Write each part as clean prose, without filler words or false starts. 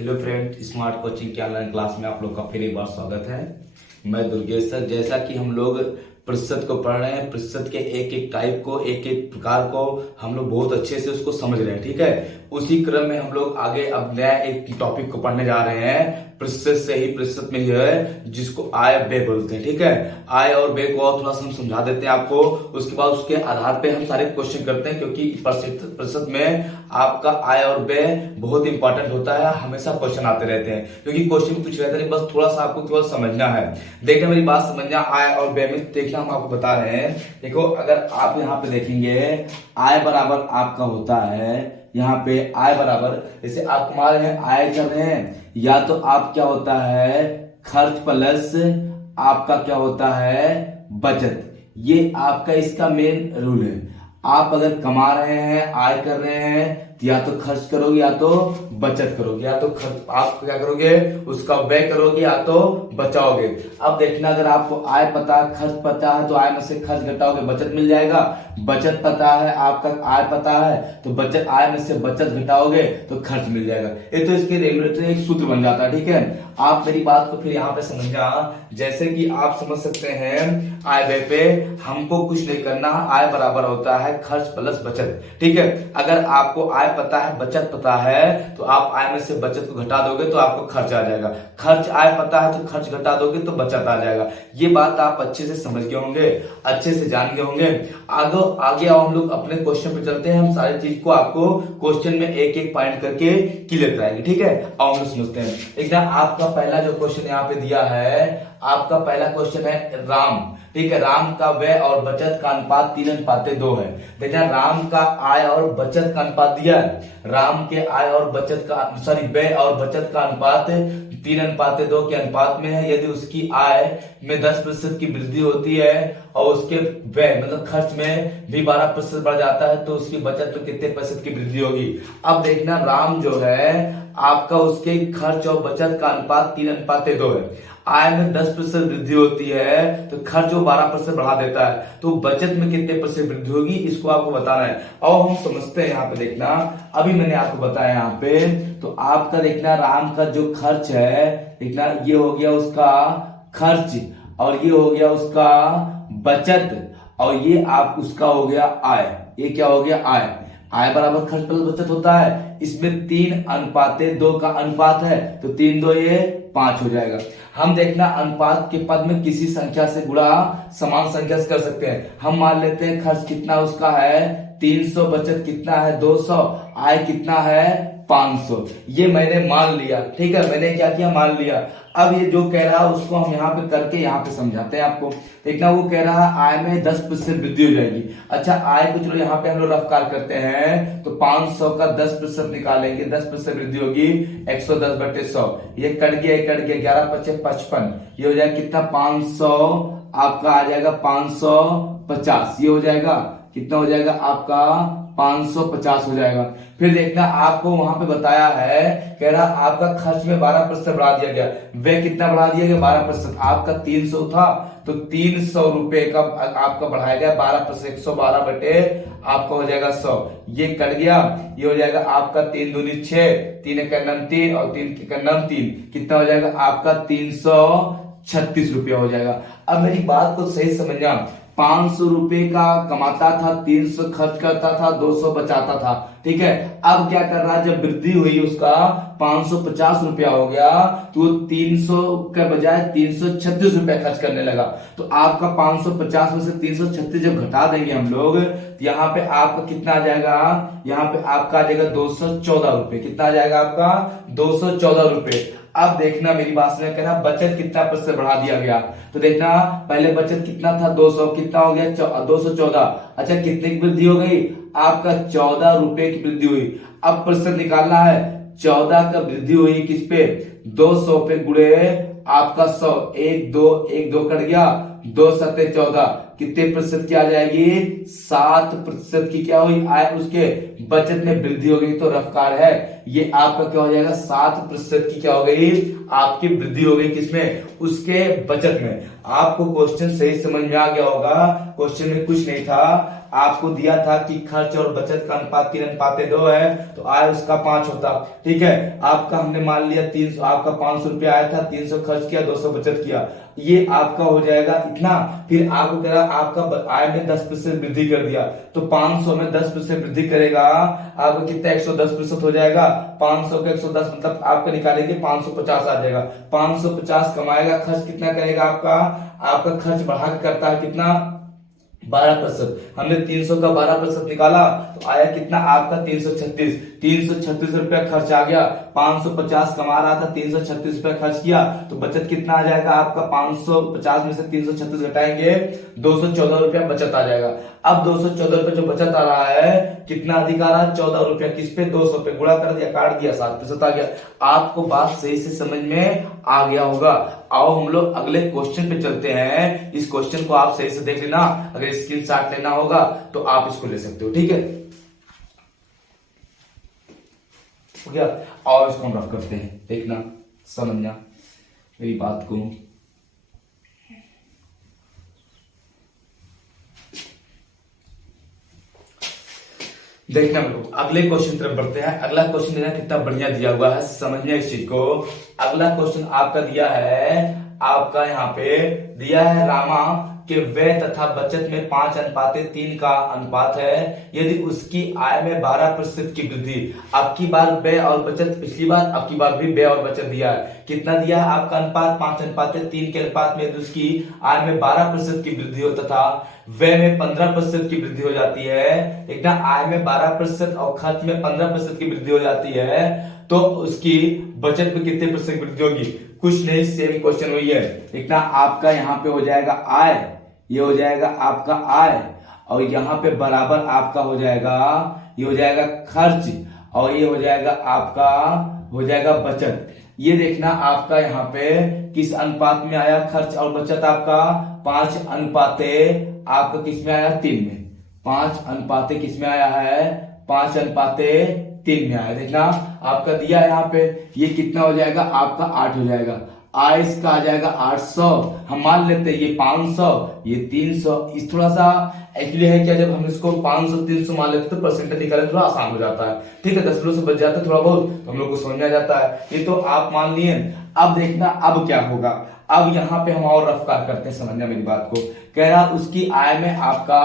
Hello friend, smart coaching के online class में आप लोग का फिर एक बार स्वागत है। मैं दुर्गेश सर। जैसा कि हम लोग प्रतिशत को पढ़ रहे हैं, प्रतिशत के एक एक टाइप को, एक एक प्रकार को हम लोग बहुत अच्छे से उसको समझ रहे हैं, ठीक है। उसी क्रम में हम लोग आगे अब नया एक टॉपिक को पढ़ने जा रहे हैं, प्रतिशत से ही, प्रतिशत में ही है, जिसको आय व्यय बोलते हैं, ठीक है। आय और व्यय को और थोड़ा सा हम समझा देते हैं आपको, उसके बाद उसके आधार पे हम सारे क्वेश्चन करते हैं, क्योंकि प्रतिशत में आपका आय और व्यय बहुत इंपॉर्टेंट होता है। हमेशा क्वेश्चन आते रहते हैं, क्योंकि क्वेश्चन कुछ रहता नहीं, बस थोड़ा सा आपको केवल समझना है। देखना, मेरी बात समझना। आय और व्यय में देखना, हम आपको बता रहे हैं। देखो, अगर आप यहाँ पे देखेंगे, आय बराबर आपका होता है, यहाँ पे आय बराबर, जैसे आप कमा रहे हैं, आय कर रहे हैं, या तो आप क्या होता है, खर्च प्लस आपका क्या होता है, बचत। ये आपका इसका मेन रूल है। आप अगर कमा रहे हैं, आय कर रहे हैं, या तो खर्च करोगे या तो बचत करोगे, या तो खर्च आप क्या करोगे, उसका व्यय करोगे, या तो बचाओगे। अब देखना, अगर आपको आय पता है, खर्च पता है, तो आय में से खर्च घटाओगे, बचत मिल जाएगा। बचत पता है, आपका आय पता है, तो बचत, आय में से बचत घटाओगे तो खर्च मिल जाएगा। ये तो इसके रेगुलेटर एक सूत्र बन जाता है, ठीक है। आप मेरी बात को फिर यहाँ पे समझना। जैसे कि आप समझ सकते हैं, आय व्यय पे हमको कुछ नहीं करना, आय बराबर होता है खर्च प्लस बचत, ठीक है। अगर आपको आय पता है, बचत पता है, तो आप आय में से बचत को घटा दोगे तो आपको खर्च आ जाएगा। खर्च आय पता है तो खर्च घटा दोगे तो बचत आ जाएगा। ये बात आप अच्छे से समझ गए होंगे, अच्छे से जान गए होंगे। आगे आओ, हम लोग अपने क्वेश्चन पे चलते हैं। हम सारी चीज को आपको क्वेश्चन में एक एक पॉइंट करके क्लियर कराएंगे, ठीक है। आओ हम समझते हैं। एकदम आपका पहला जो क्वेश्चन यहाँ पे दिया है, आपका पहला क्वेश्चन है राम, ठीक है। राम का व्यय और बचत का अनुपात 3:2 है। देखना, राम का आय और बचत का अनुपात दिया है। राम के आय और बचत का, सॉरी, व्यय और बचत का अनुपात 3:2 के अनुपात में है। यदि उसकी आय में 10% की वृद्धि होती है और उसके व्यय मतलब खर्च में भी 12% बढ़ जाता है, तो उसकी बचत में कितने प्रतिशत की वृद्धि होगी। अब देखना, राम जो है आपका, उसके खर्च और बचत का अनुपात 3:2 है। आय में 10% वृद्धि होती है तो खर्च वो 12% बढ़ा देता है, तो बचत में कितने प्रतिशत वृद्धि होगी, इसको आपको बताना है। और हम समझते हैं। यहाँ पे देखना, अभी मैंने आपको बताया यहाँ पे, तो आपका देखना, राम का जो खर्च है, देखना, ये हो गया उसका खर्च, और ये हो गया उसका बचत, और ये आप उसका हो गया आय। ये क्या हो गया, आय। आय बराबर खर्च प्लस बचत होता है। इसमें 3:2 का अनुपात है, तो 3:2 ये 5 हो जाएगा। हम देखना, अनुपात के पद में किसी संख्या से गुणा समान संख्या से कर सकते हैं। हम मान लेते हैं, खर्च कितना उसका है 300, बचत कितना है 200, आय कितना है 500। ये मैंने मान लिया, ठीक है। मैंने क्या किया, मान लिया। अब ये जो कह रहा है उसको हम यहाँ पे करके यहाँ पे समझाते हैं आपको। देखना, वो कह रहा है आय में 10% वृद्धि हो जाएगी। अच्छा, आय को चलो यहाँ पे हम लोग रफ्कार करते हैं, तो 500 का 10% निकालेंगे, 10% वृद्धि होगी 110/100। ये कट गया, 11×5 = 55। ये हो जाएगा कितना, 500, आपका आ जाएगा 550। ये हो जाएगा कितना, हो जाएगा आपका 550 हो जाएगा। फिर देखना, आपको वहां पे बताया है, कह रहा आपका खर्च में 12% बढ़ा दिया गया, व्यय कितना बढ़ा दिया गया 12%। आपका 300 था, तो 300 रुपए का आपका बढ़ाया गया 12%, 112 बटे आपका हो जाएगा 100। ये कट गया, ये हो जाएगा आपका 3 दूनी 6, 3 एक 3 और 3 एक 3, कितना हो जाएगा आपका 336 रुपया हो जाएगा। अब मेरी बात को सही समझना, 500 रुपए का कमाता था, 300 खर्च करता था, 200 बचाता था, ठीक है। अब क्या कर रहा है, जब वृद्धि हुई उसका 550 रुपया हो गया, तो 300 के बजाय 336 रुपया खर्च करने लगा। तो आपका 550 में से 336 जब घटा देंगे हम लोग, तो यहाँ पे आपका कितना आ जाएगा, यहाँ पे आपका आ जाएगा 214 रुपए। कितना आ जाएगा आपका 214 रुपए। अब देखना, मेरी बात सुन, कहना बचत कितना प्रतिशत बढ़ा दिया गया। तो देखना, पहले बचत कितना था 200, कितना हो गया 214। अच्छा, कितने की वृद्धि हो गई, आपका 14 रुपए की वृद्धि हुई। अब प्रतिशत निकालना है, 14 का वृद्धि हुई किस पे, 200 पे गुणे आपका 100, 1 2 कट गया, 2 7 14, कितने प्रतिशत की आ जाएगी? 7% की क्या हुई? आय उसके बचत में वृद्धि हो गई। तो रफ्तार है ये आपका क्या हो जाएगा? 7% की क्या हो गई? आपकी वृद्धि हो गई किसमें? उसके बचत में। आपको क्वेश्चन सही समझ में आ गया होगा। क्वेश्चन में कुछ नहीं था, आपको दिया था कि खर्च और बचत का अनुपात 3:2 है, तो आय उसका 5 होता। ठीक है, आपका हमने मान लिया 300, आपका 500 रुपया आया था, 300 खर्च किया, 200 बचत किया, ये आपका हो जाएगा इतना। फिर आपको कह रहा आपका आय में 10% वृद्धि कर दिया, तो 500 में 10% वृद्धि करेगा, आपका कितना? 110% हो जाएगा। 500 का 110 मतलब आपका निकालेंगे 550 आ जाएगा। 550 कमाएगा, खर्च कितना करेगा? आपका खर्च बढ़ा के करता है कितना? 12%। हमने 300 का 12% निकाला तो आया कितना? आपका 336 रुपया खर्च आ गया। 550 कमा रहा था, 336 रुपया खर्च किया, तो बचत कितना आ जाएगा आपका? 550 में से 336 घटाएंगे, 214 रुपया बचत आ जाएगा। अब 214 रुपया जो बचत आ रहा है, कितना अधिक आ रहा है? 14 रुपया। किस पे? 200 पे। गुणा कर दिया, काट दिया, 7% आ गया। आपको बात सही से समझ में आ गया होगा। आओ हम लोग अगले क्वेश्चन पे चलते हैं। इस क्वेश्चन को आप सही से देख लेना, अगर स्क्रीनशॉट लेना होगा तो आप इसको ले सकते हो। ठीक है, हो गया। और इसको हम रफ करते हैं, देखना, समझना मेरी बात को। देखना लोग, अगले क्वेश्चन तरफ बढ़ते हैं। अगला क्वेश्चन देखना कितना बढ़िया दिया हुआ है, समझना इस चीज को। अगला क्वेश्चन आपका दिया है, आपका यहाँ पे दिया है रामा के व्यय तथा बचत में 5:3 का अनुपात है, यदि उसकी आय में 12% की वृद्धि। अब की बार व्यय और बचत, पिछली बार, अब की बार भी व्यय और बचत दिया है। कितना दिया है आपका अनुपात? 5:3 के अनुपात में यदि उसकी आय में 12% की वृद्धि हो तथा व्यय में 15% की वृद्धि हो जाती है। देखना, आय में 12% और खर्च में 15% की वृद्धि हो जाती है, तो उसकी बचत में कितने प्रतिशत की वृद्धि होगी? कुछ नहीं, सेम क्वेश्चन वही है। देखना, आपका यहाँ पे हो जाएगा आय, ये हो जाएगा आपका आय, और यहाँ पे बराबर आपका हो जाएगा, ये हो जाएगा खर्च, और ये हो जाएगा आपका हो जाएगा बचत। ये देखना आपका यहाँ पे किस अनुपात में आया खर्च और बचत? आपका 5:3 आपका किस में आया? 3 में। 5:3 किस में आया है? 5:3 में आया। देखना आपका दिया है यहाँ पे, ये कितना हो जाएगा? आपका 8 हो जाएगा। आय इसका आ जाएगा 800, हम मान लेते हैं ये 500, ये 300। इस थोड़ा सा एक्चुअली है क्या, जब हम इसको 500 300 मान लेते तो परसेंटेज निकालना थोड़ा आसान हो जाता है। ठीक है, 10 से बच जाता है थोड़ा बहुत, तो हम लोग को समझ में आ जाता है। ये तो आप मान लिए। अब देखना अब क्या होगा। अब यहाँ पे हम और रफ्तार करते हैं, समझना मेरी बात को। कह रहा उसकी आय में आपका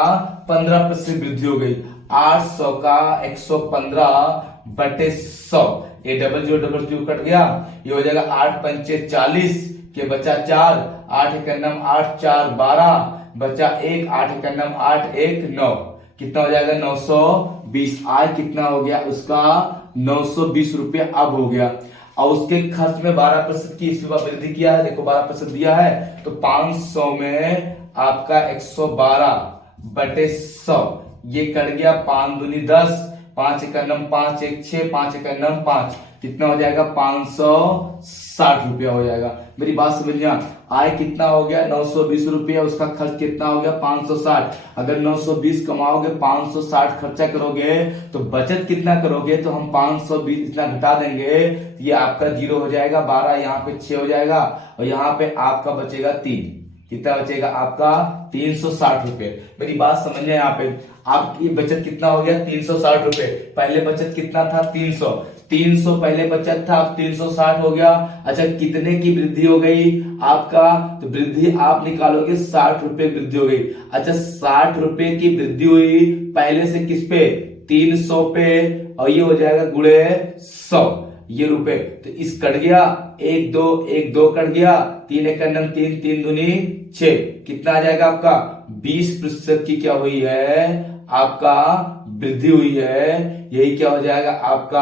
15% वृद्धि हो गई। 800 का 115/100, ये double zero double Q cut गया, ये हो जाएगा 8×5 40 के बचा 4, 8 × 9 8 4 12 बचा 1, 8 × 9 8 1 9, कितना हो जाएगा? 920। आय कितना हो गया उसका? 920 रुपया अब हो गया। और उसके खर्च में 12% की इस बार वृद्धि किया है, देखो 12% दिया है, तो 500 में आपका 112/100, ये कट गया 5 दूनी 10, 5 × 9 5 1 6, 5 × 9 5, कितना हो जाएगा? 560 रुपया हो जाएगा। मेरी बात समझिए, आय कितना हो गया? 920 रुपया, उसका खर्च कितना हो गया? 560। अगर 920 कमाओगे, 560 खर्चा करोगे, तो बचत कितना करोगे? तो हम 520 इतना घटा देंगे, ये आपका 0 हो जाएगा, 12 यहाँ पे 6 हो जाएगा, और यहाँ पे आपका बचेगा 3। कितना बचेगा आपका? 360 रुपए। मेरी बात समझिए, यहाँ पे आपकी बचत कितना हो गया? 360 रुपए। पहले बचत कितना था? 300 पहले बचत था, अब 360 हो गया। अच्छा, कितने की वृद्धि हो गई आपका? तो वृद्धि आप निकालोगे, 60 रुपए वृद्धि हो गई। अच्छा, 60 रुपए की वृद्धि हुई पहले से किस पे? 300 पे, और ये हो जाएगा गुणे 100, ये रुपए। तो इस कट गया, 1 2 कट गया, 3 × 9 3, 3 दूनी 6, कितना आ जाएगा आपका? 20% की क्या हुई है? आपका वृद्धि हुई है। यही क्या हो जाएगा? आपका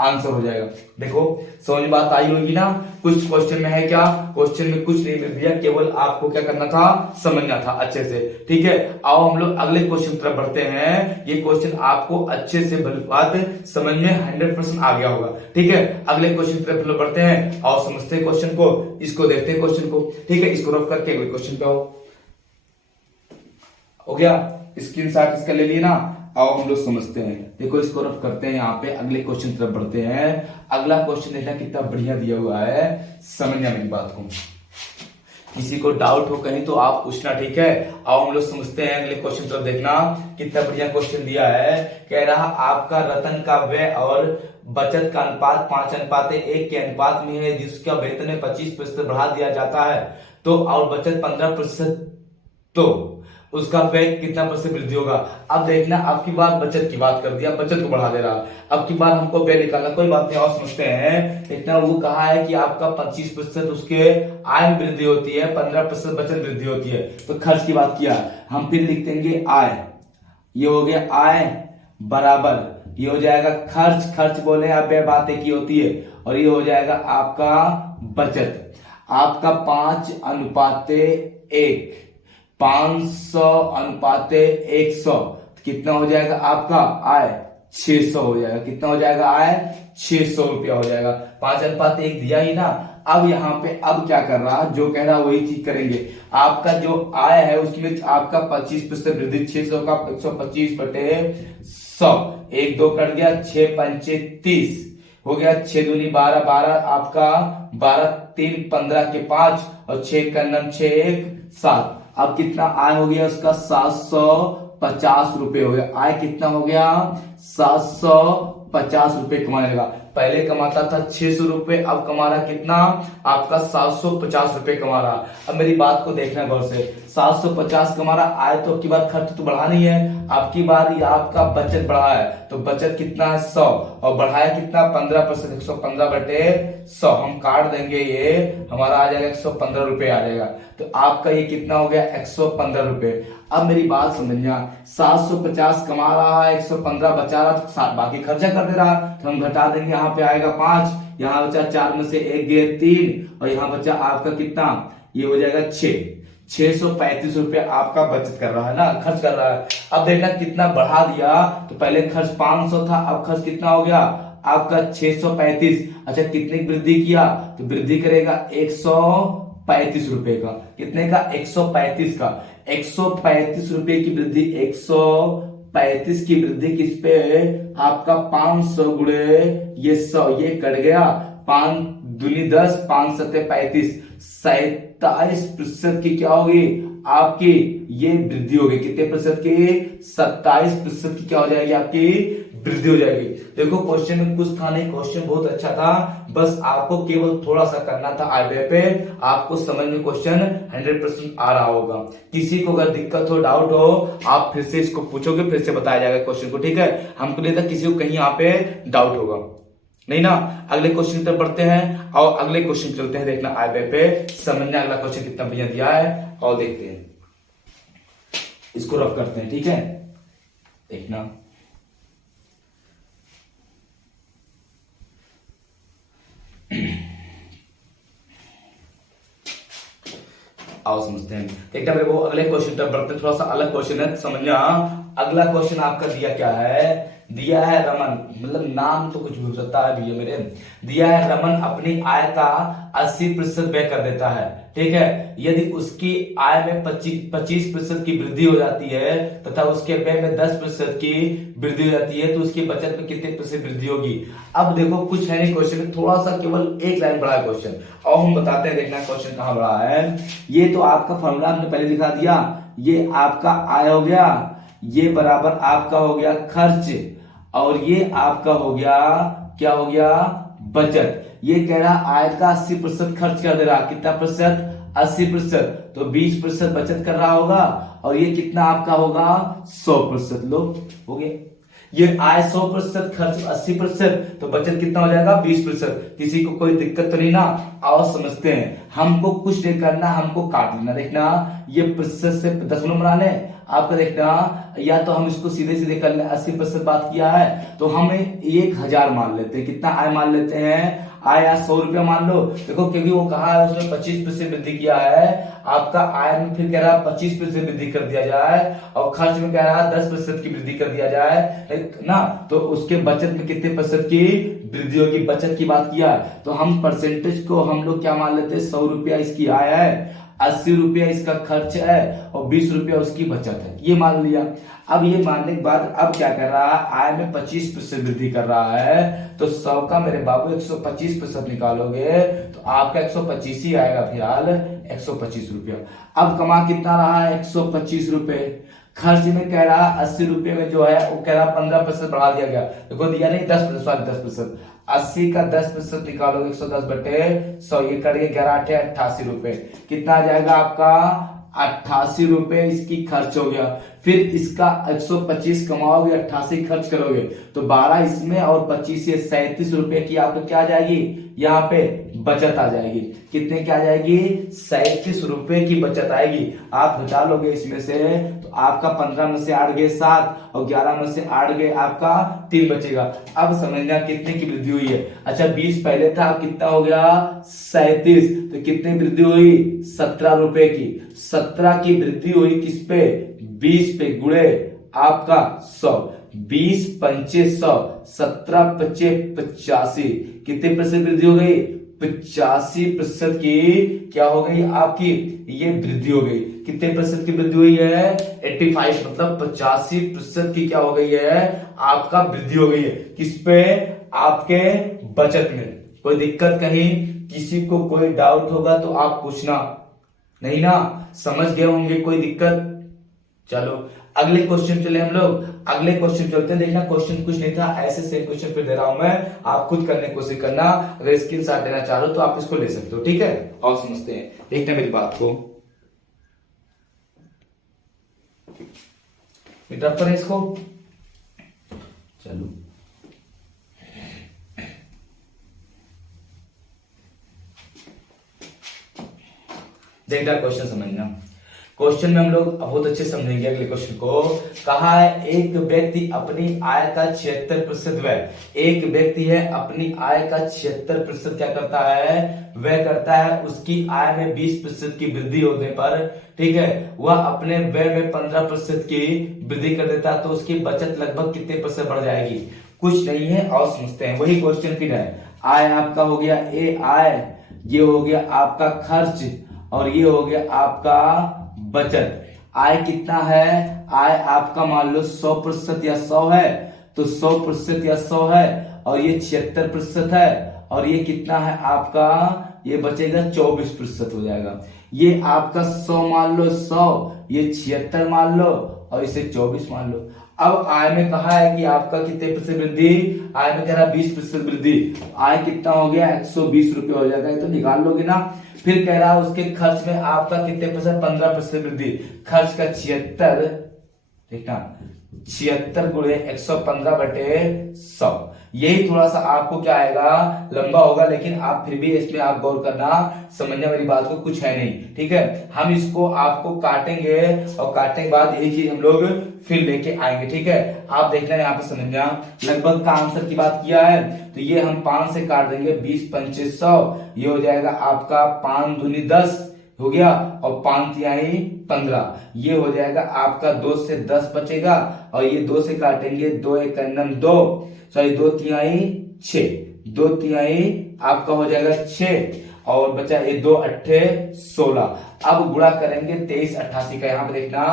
आंसर हो जाएगा। देखो समझ बात आई होगी ना। कुछ क्वेश्चन में है क्या? क्वेश्चन में कुछ नहीं मिल दिया, केवल आपको क्या करना था? समझना था अच्छे से। ठीक है, आओ हम लोग अगले क्वेश्चन तरफ बढ़ते हैं। ये क्वेश्चन आपको अच्छे से बात समझ में 100% आ गया होगा। ठीक है, अगले क्वेश्चन तरफ लोग बढ़ते हैं, आओ समझते हैं क्वेश्चन को, इसको देखते हैं क्वेश्चन को। ठीक है, इसको रफ करके अगले क्वेश्चन पे आओ। हो गया, स्क्रीनशॉट इसका ले लिए ना। आओ हम लोग समझते हैं, देखो इसको रफ करते हैं। यहाँ पे अगले क्वेश्चन तरफ बढ़ते हैं। अगला क्वेश्चन देखना कितना बढ़िया दिया हुआ है, समझना मेरी बात को। किसी को डाउट हो कहीं तो आप पूछना, ठीक है। आओ हम लोग समझते हैं अगले क्वेश्चन तरफ। देखना कितना बढ़िया क्वेश्चन दिया है। कह रहा आपका रतन का व्यय और बचत का अनुपात 5:1 के अनुपात में है, जिसका वेतन में 25% बढ़ा दिया जाता है तो और बचत 15%, तो उसका व्यय कितना % वृद्धि होगा। अब देखना, अब की बार बचत की बात कर दिया, बचत को बढ़ा दे रहा। अब की बार हमको व्यय निकालना, कोई बात नहीं, और समझते हैं। इतना वो कहा है कि आपका 25% उसके आय में वृद्धि होती है, 15% बचत वृद्धि होती है। तो खर्च की बात किया, हम फिर लिख देंगे आय। ये हो गया आय बराबर, ये हो जाएगा खर्च। खर्च बोले आप व्यय बात एक ही होती है। और ये हो जाएगा आपका बचत। आपका 5:1, 500:100, कितना हो जाएगा आपका आय 600 हो जाएगा। कितना हो जाएगा आय 600 रुपया हो जाएगा। 5:1 दिया ही ना। अब यहाँ पे अब क्या कर रहा, जो कह रहा वही चीज करेंगे। आपका जो आय है उसमें आपका 25% वृद्धि, 600 का 125/100, 1 2 कट गया, 6 पंचे 30 हो गया, 6 दूनी 12, 12 आपका 12 3 15 के 5 और 6 का 9 6 1 7। अब कितना आय हो गया उसका 750 रुपए हो गया। आय कितना हो गया 750 रुपए कमाने लगा। पहले कमाता था 600 रुपए, अब कमा रहा कितना आपका 750 रुपए कमा रहा। अब मेरी बात को देखना गौर से, 750 कमा रहा, आय तो आपकी बार खर्च तो बढ़ा नहीं है, आपकी बार ये आपका बचत बढ़ा है। तो बचत कितना है 100 और बढ़ाया कितना 15%, 115/100 हम काट देंगे, ये हमारा आ जाएगा 115 रुपए आ जाएगा। तो आपका ये कितना हो गया 115 रुपए। अब मेरी बात समझना, 750 कमा रहा है, 115 बचा रहा, तो बाकी खर्चा कर दे रहा, तो हम घटा देंगे। यहाँ पे आएगा 5, यहाँ बचा 4 में से 1 गए 3 और यहाँ बचा आपका कितना, ये हो जाएगा 635 रुपए आपका बचत कर रहा है ना, खर्च कर रहा है। अब देखना कितना बढ़ा दिया, तो पहले खर्च 500 था, अब खर्च कितना हो गया आपका 635। अच्छा कितने वृद्धि किया, तो वृद्धि करेगा 135 रुपए का। कितने का 135 का, 135 रुपए की वृद्धि, 135 की वृद्धि किस पे, आपका 500 गुणे ये 100, ये कट गया, 5 दूनी 10, 5 सत्ते 35, 27% की क्या होगी आपकी ये वृद्धि होगी। कितने प्रतिशत की, 27% की क्या हो जाएगी आपकी वृद्धि हो जाएगी। देखो क्वेश्चन में कुछ था नहीं, क्वेश्चन बहुत अच्छा था, बस आपको केवल थोड़ा सा करना था आईवे पे, आपको समझ में क्वेश्चन 100% आ रहा होगा। किसी को अगर दिक्कत हो, डाउट हो, आप फिर से इसको पूछोगे, फिर से बताया जाएगा क्वेश्चन को, ठीक है। हमको नहीं था किसी को कहीं यहाँ पे डाउट होगा, नहीं ना। अगले क्वेश्चन तक बढ़ते हैं और अगले क्वेश्चन चलते हैं। देखना आईवे पे समझना अगला क्वेश्चन कितना बढ़िया दिया है और देखते हैं, इसको रफ करते हैं, ठीक है। देखना आओ समझते हैं। देखना मेरे को अगले क्वेश्चन तक बढ़ते, थोड़ा सा अलग क्वेश्चन है, समझना। अगला क्वेश्चन आपका दिया क्या है, दिया है रमन, मतलब नाम तो कुछ भी हो सकता है भैया मेरे। दिया है रमन अपनी आय का 80% व्यय कर देता है, ठीक है। यदि उसकी आय में 25% की वृद्धि हो जाती है तथा उसके व्यय में 10% की वृद्धि हो जाती है, तो उसकी बचत में कितने % वृद्धि होगी। अब देखो कुछ है नहीं क्वेश्चन में, थोड़ा सा केवल एक लाइन बड़ा है क्वेश्चन, और हम बताते हैं। देखना क्वेश्चन कहां बड़ा है। ये तो आपका फॉर्मूला हमने पहले दिखा दिया, ये आपका आय हो गया, ये बराबर आपका हो गया खर्च, और ये आपका हो गया क्या हो गया बचत। ये कह रहा आय का 80% खर्च कर दे रहा, कितना प्रतिशत 80%, तो 20% बचत कर रहा होगा, और ये कितना आपका होगा 100%। लो हो गया, ये आय 100%, खर्च 80%, तो बचत कितना हो जाएगा 20%। किसी को कोई दिक्कत तो नहीं ना। आओ समझते हैं, हमको कुछ नहीं करना, हमको काट लेना। देखना ये प्रतिशत से दशमलव बनाने, आपका देखना, या तो हम इसको सीधे सीधे कर ले, 80% बात किया है तो हम 1000 मान लेते हैं। कितना आय मान लेते हैं, आय 100 रुपया मान लो। देखो क्योंकि वो कहा है उसने 25% वृद्धि किया है, आपका आय में फिर कह रहा है 25% वृद्धि कर दिया जाए, और खर्च में कह रहा है 10% की वृद्धि कर दिया जाए ना, तो उसके बचत में कितने % की वृद्धि होगी। बचत की बात किया तो हम परसेंटेज को हम लोग क्या मान लेते हैं, 100 रुपया इसकी आय है, 80 रुपया इसका खर्च है और 20 रुपया उसकी बचत है, ये मान लिया। अब ये मानने के बाद अब क्या कर रहा है, आय में 25% वृद्धि कर रहा है, तो 100 का मेरे बाबू 125% निकालोगे तो आपका 125 ही आएगा, फिलहाल 125 रुपया। अब कमा कितना रहा है, 125 रुपए। खर्च में कह रहा 80 रुपये में जो है वो कह रहा 15% बढ़ा दिया गया, देखो दिया नहीं 10%, 80 का 10% निकालोगे 110 बटे 100, ये करिए 11 8 88 रुपए। कितना आ जाएगा आपका, 88 रुपए इसकी खर्च हो गया। फिर इसका 125 कमाओगे, 88 खर्च करोगे तो 12 इसमें और 25 ये 37 रुपए की आपको क्या आ जाएगी, यहाँ पे बचत आ जाएगी। कितने की आ जाएगी, 37 रुपए की बचत आएगी। आप घटा लोगे इसमें से तो आपका 15 में से 8 गए 7 और 11 में से 8 गए आपका 3 बचेगा। अब समझना कितने की वृद्धि हुई है। अच्छा 20 पहले था, अब कितना हो गया 37, तो कितनी वृद्धि हुई 17 रुपए की। 17 की वृद्धि हुई किस पे, 20 पे, गुणे आपका 100, 20 पंचे 100, 17 पचे 85, कितने प्रतिशत वृद्धि हो गई, 85% की क्या हो गई आपकी ये वृद्धि हो गई। कितने प्रतिशत की वृद्धि हुई है, 85, मतलब 85% की क्या हो गई है आपका वृद्धि हो गई है। किस पे, आपके बचत में। कोई दिक्कत कहीं किसी को कोई डाउट होगा तो आप पूछना, नहीं ना, समझ गए होंगे, कोई दिक्कत। चलो अगले क्वेश्चन चले हम लोग, अगले क्वेश्चन चलते हैं। देखना क्वेश्चन कुछ नहीं था, ऐसे सेम क्वेश्चन फिर दे रहा हूं मैं, आप खुद करने की कोशिश करना। अगर स्क्रीन शॉट लेना चाह रहे हो तो आप इसको ले सकते हो, ठीक है। और समझते हैं, देखना मेरी बात को, रफ करें इसको। चलो देखना क्वेश्चन समझना। क्वेश्चन में हम लोग बहुत अच्छे समझेंगे अगले क्वेश्चन को। कहा है एक व्यक्ति अपनी आय का 76% वह, एक व्यक्ति है अपनी आय का 76% क्या करता है, वह करता है। उसकी आय में 20% की वृद्धि होने पर, ठीक है, वह अपने व्यय में 15% की वृद्धि कर देता है, तो उसकी बचत लगभग कितने % बढ़ जाएगी। कुछ नहीं है और समझते हैं, वही क्वेश्चन फिर है। आय आपका हो गया ए आय, ये हो गया आपका खर्च और ये हो गया आपका बचत। आय कितना है, आय आपका मान लो 100% या 100 है, तो 100% या 100 है और ये 76% है और ये कितना है आपका, ये बचेगा 24% हो जाएगा। ये आपका 100 मान लो 100, ये 76 मान लो और इसे 24 मान लो। अब आय में कहा है कि आपका कितने प्रतिशत वृद्धि, आय में कह रहा 20% वृद्धि, आय कितना हो गया 120 रुपये हो जाएगा, ये तो निकाल लोगे ना। फिर कह रहा है उसके खर्च में आपका कितने %, 15% वृद्धि। खर्च का 76, देखना 76 गुणे 115 बटे 100, यही थोड़ा सा आपको क्या आएगा, लंबा होगा, लेकिन आप फिर भी इसमें आप गौर करना, समझना मेरी बात को, कुछ है नहीं, ठीक है। हम इसको आपको काटेंगे और काटने के बाद यही चीज हम लोग फिर लेके आएंगे, ठीक है। आप देखना यहाँ पे समझना, लगभग का आंसर की बात किया है तो ये हम 5 से काट देंगे, 20 पंचे 100, ये हो जाएगा आपका 5 दूनी 10 हो गया और 5 तिहाई 15, ये हो जाएगा आपका 2 से 10 बचेगा और ये 2 से काटेंगे, 2 एक 2, सॉरी 2 तिहाई 6, 2 तिहाई आपका हो जाएगा 6 और बचा ये 2 अट्ठे 16। अब गुणा करेंगे 23 88 का, यहाँ पे देखना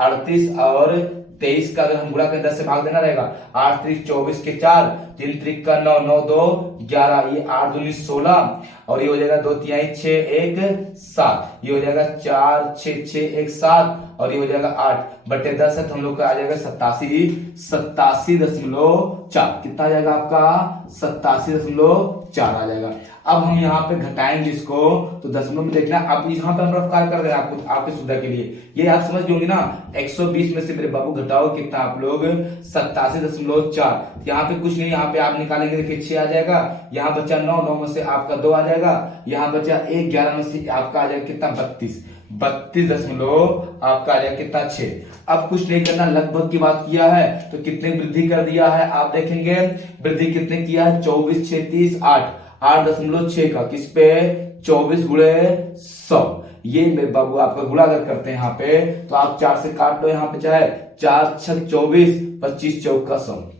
38 और 23 का अगर हम गुणा करें 10 से भाग देना रहेगा, 8 त्रिक 24 के 4, 3 त्रिक का 9, 9 2 11, ये 8 दूनी 16 और ये हो जाएगा 2 तिहाई 6 1 7, ये हो जाएगा 4 6 6 1 7 और ये हो जाएगा 8 बटे 10 है तो हम लोग का आ जाएगा 87.4। कितना आ जाएगा आपका 87.4 आ जाएगा। अब हम यहाँ पे घटाएंगे इसको तो दशमलव में देखना, अब यहाँ पे हम रफ कार्य कर रहे हैं आपको, आपके सुविधा के लिए, ये आप समझ होंगे ना। 120 में से मेरे बाबू घटाओ कितना आप लोग 87.4, यहाँ पे कुछ नहीं, यहाँ पे आप निकालेंगे देखिए 6 आ जाएगा, यहाँ बचा 9, 9 में से आपका 2 आ जाएगा, यहाँ बचा 1, 11 में से आपका आ जाएगा कितना 32 दशमलव आपका आ जाएगा कितना 6। अब कुछ नहीं करना, लगभग की बात किया है तो कितने वृद्धि कर दिया है आप देखेंगे, वृद्धि कितने किया है 24 6 30 8, 8.6 का किस पे 24 गुणे 100, ये मेरे बाबू आपका गुणा अगर करते हैं यहाँ पे तो आप 4 से काट लो, यहाँ पे चाहे 4 6 24, 25 चौका 100,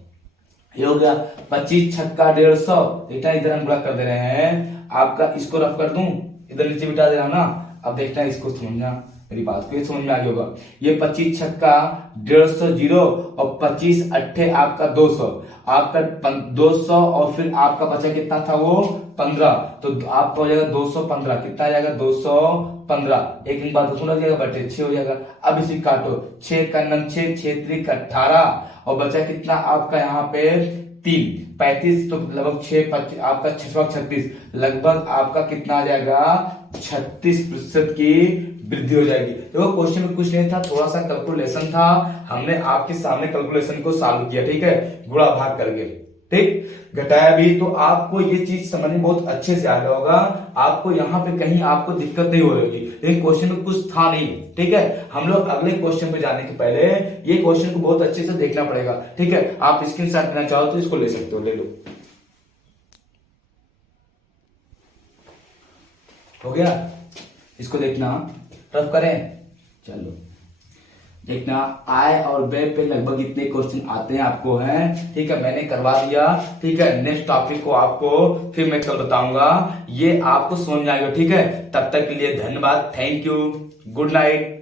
ये हो गया 25 छक्का 150, इतना इधर हम गुणा कर दे रहे हैं। आपका इसको रफ कर दूं, इधर नीचे बिठा दे रहा हूं ना, अब देखना है इसको समझना, मेरी बात को ये समझ में आ गया होगा। ये 25 छक्का 150 जीरो और 25 अट्ठे आपका 200, आपका 200 और फिर आपका बचा कितना था वो 15, तो आपका हो जाएगा 215। कितना आ जाएगा 215, एक बार 200 लग जाएगा बटे 6 हो जाएगा। अब इसे काटो, 6 का 9 6, 6 3 18 और बचा कितना आपका यहाँ पे 3 35, तो लगभग 6 आपका 36, लगभग आपका कितना आ जाएगा 36% की वृद्धि हो जाएगी। देखो क्वेश्चन में कुछ नहीं था, थोड़ा सा कैलकुलेशन था, हमने आपके सामने कैलकुलेशन को सॉल्व किया, ठीक है, गुणा भाग करके, ठीक, घटाया भी। तो आपको ये चीज समझ में बहुत अच्छे से आ गया होगा, आपको यहाँ पे कहीं आपको दिक्कत नहीं हो रही होगी, लेकिन क्वेश्चन में कुछ था नहीं, ठीक है। हम लोग अगले क्वेश्चन पे जाने के पहले ये क्वेश्चन को बहुत अच्छे से देखना पड़ेगा, ठीक है। आप स्क्रीनशॉट लेना चाहो तो इसको ले सकते हो, ले लो। हो गया, इसको देखना, रफ करें, चलो देखना, आय और व्यय पे लगभग इतने क्वेश्चन आते हैं आपको, हैं, ठीक है, मैंने करवा दिया, ठीक है। नेक्स्ट टॉपिक को आपको फिर मैं कल बताऊंगा, ये आपको समझ में आएगा, ठीक है। तब तक के लिए धन्यवाद, थैंक यू, गुड नाइट।